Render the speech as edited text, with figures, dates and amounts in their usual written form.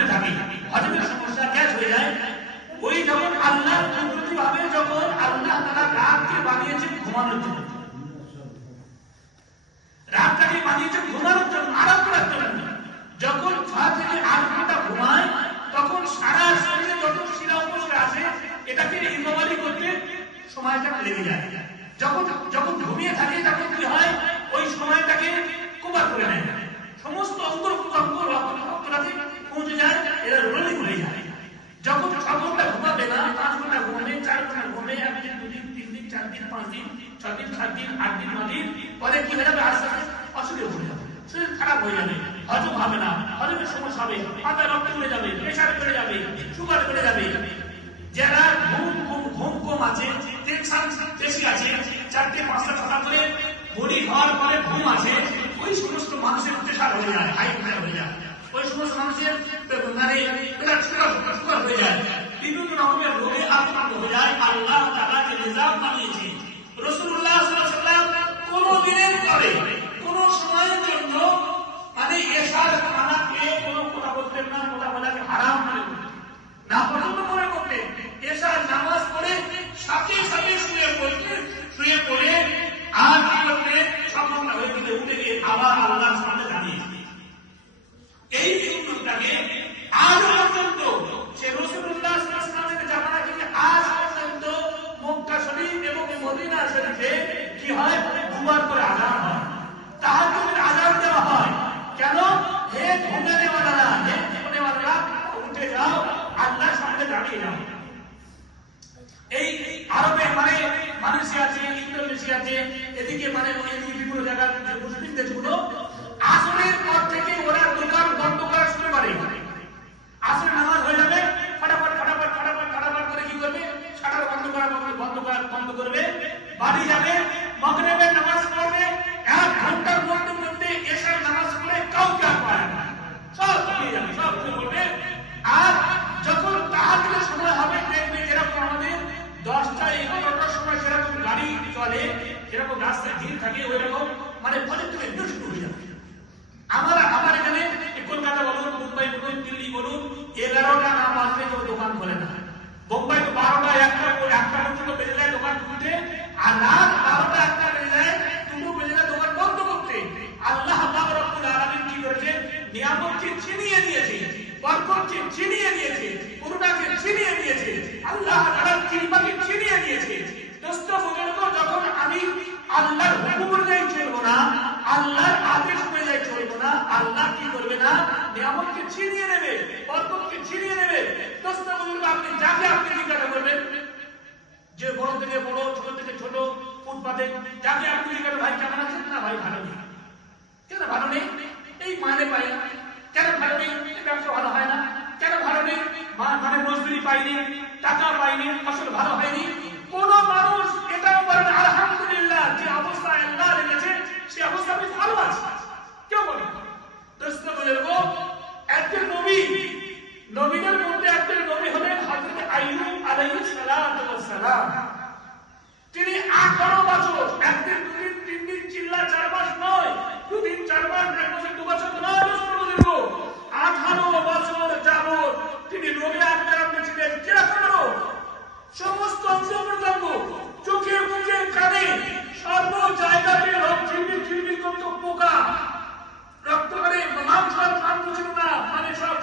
হতে থাকে, হজমের সমস্যা, গ্যাস হয়ে যায়। ওই যখন আল্লাহ কুদরতি ভাবে যখন আল্লাহ তাআলা রাতকে বানিয়েছেন ঘুমানোর জন্য, রাতটাকে বানিয়েছেন ঘুমানোর জন্য, আরাম করার জন্য। যখন 6 থেকে 8 ঘন্টা ঘুমায় তখন সারা শরীরে যত শিরা উপশিরা আছে এটাকে রিকভারি করতে সময়টা লেগে যায়। যখন ঘুমিয়ে থাকে তখন কি হয়, ওই সময়টাকে কভার করে নেয়, সমস্ত অঙ্গ প্রত্যঙ্গ রক্তটাকে পৌঁছে যায়, এরা রোলিং হয়ে যায়। যখন 6 ঘন্টা ঘুমাবে না, 5 ঘন্টা ঘুমাবে, 4 ঘন্টা ঘুমাবে, 1 দিন 2 দিন 3 দিন 4 দিন 5 দিন 6 দিন 7 দিন 8 দিন 9 দিন পরে কি হয়ে যাবে, আস্তে আস্তে অসুস্থ হয়ে যাবে, শরীর খারাপ হয়ে যাবে, হজম হবে না, হজমের সমস্যা হবে, মাথায় রক্ত বেড়ে যাবে, প্রেশার বেড়ে যাবে, সুগার বেড়ে যাবে। যারা ঘুম কম আছে, টেনশন বেশি আছে, 4টে 5টা 6টা করে বডি হওয়ার পরে ঘুম আছে, ওই সমস্ত মানুষের প্রেশার হয়ে যায়, হাই প্রেশার হয়ে যায়, ওই সমস্ত মানুষের মানে সুগার হয়ে যায়, বিভিন্ন রকমের রোগে আক্রান্ত হয়ে যায়। আল্লাহ তাআলা যে নিজাম বানিয়েছে, রাসূলুল্লাহ সাল্লাল্লাহু আলাইহি ওয়াসাল্লাম কোন দিনের পরে কোন সময়ের জন্য মানে এশার খানা খেয়ে কোনো কথা বলতেন না, কথা বলাকে হারাম মনে করতেন না, পছন্দ মনে করতেন। এশার নামাজ পড়ে সাথে সাথে শুয়ে পড়ে আর কি করতেন, 6 ঘন্টা হয়ে গেলে উঠে গিয়ে আবার আল্লাহর সামনে দাঁড়িয়েছে। এই সুন্নতটাকে আজ পর্যন্ত সে রাসূলুল্লাহ সাল্লাল্লাহু আলাইহি ওয়াসাল্লামের জামানা থেকে আজ পর্যন্ত মক্কা শরীফ এবং মদিনা শরীফে কি হয়, দুবার করে আযান হয়, তাহাজ্জুদের আযান দেওয়া হয়। কেন? হে ঘুমনে ওয়ালারা, হে ঘুমনে ওয়ালারা, উঠে যাও, আল্লাহর সামনে দাঁড়িয়ে যাও। এই আরবে মানে মালয়েশিয়াতে, ইন্দোনেশিয়াতে, এদিকে মানে বিভিন্ন জায়গার মুসলিম দেশগুলো আসরের পর থেকে ওরা দোকান বন্ধ করা শুরু করে। আসরের নামাজ হয়ে যাবে, ফটাফট করে কি করবে, শাটার বন্ধ করবে, বাড়ি যাবে, মাগরিবের নামাজ পড়বে, 1 ঘন্টার মধ্যে এশার নামাজ পড়ে কাউকে আর পায় না, সব চলে যাবে, সব করবে। আর যখন তাহাজ্জুদের সময় হবে দেখবে এরকম আমাদের 10টা 11টার সময় সেরকম গাড়ি চলে, যেরকম রাস্তায় ভিড় থাকে, ওই রকম মানে ফজর থেকে শুরু হয়ে যাবে। আমার এখানে কলকাতা বলুন, মুম্বাই বলুন, দিল্লি বলুন, 11টা না বাজলে কেউ দোকান খোলে না। বোম্বাই তো 12টা 1টা পর্যন্ত বেজে যায় দোকান খুলতে, আর রাত 12টা 1টা বেজে যায়, 2টো বেজে যায় দোকান বন্ধ করতে। আল্লাহ পাক রব্বুল আলামিন কি করেছে, নিয়ামতকে ছিনিয়ে নিয়েছে, বরকতকে ছিনিয়ে নিয়েছে, করুণাকে ছিনিয়ে নিয়েছে, আল্লাহ তাআলার কৃপাকে ছিনিয়ে নিয়েছে। দোস্ত বুজুর্গ, যখন আমি আল্লাহর হুকুম অনুযায়ী চলবো না, আল্লাহর আদেশ অনুযায়ী চলবো না, আল্লাহ কি করবে না, নিয়ামতকে ছিনিয়ে নেবে, বরকতকে ছিনিয়ে নেবে। দোস্ত বুজুর্গ, যাকে আপনি জিজ্ঞাসা করবেন, যে বড় থেকে বড়, ছোট থেকে ছোট, ফুটপাতে যাকে আপনি জিজ্ঞাসা, ভাই কেমন আছেন, না ভাই ভালো নেই। কেন ভালো নেই? এই মানে পাই না। কেন ভালো নেই? ব্যবসা ভালো হয় না। কেন ভালো নেই? মানে মজদুরি পাইনি, টাকা পাইনি, ফসল ভালো হয়নি। কোন মানুষ এটাও বলেন আলহামদুলিল্লাহ, যে অবস্থা আল্লাহ রেখেছে সে অবস্থা আমি ভালো আছি, কেউ বলে। দোস্ত বুজুর্গ, একজন নবীদের মধ্যে একজন নবী হলেন হযরত আইয়ুব আলাইহিস সালাম। তিনি 18 বছর, 1 দিন 2 দিন 3 দিন চিল্লা 4 মাস নয়, 2 দিন 4 মাস 1 বছর 2 বছর নয়, 18 বছর যাবত তিনি রোগে আক্রান্ত ছিলেন। কিরকম রোগ? সমস্ত অঙ্গ প্রত্যঙ্গ, চোখে মুখে কানে সর্ব জায়গাতে রোগ ঝিলমিল করত, পোকা, রক্ত করে মাংস ছিল না, মানে সব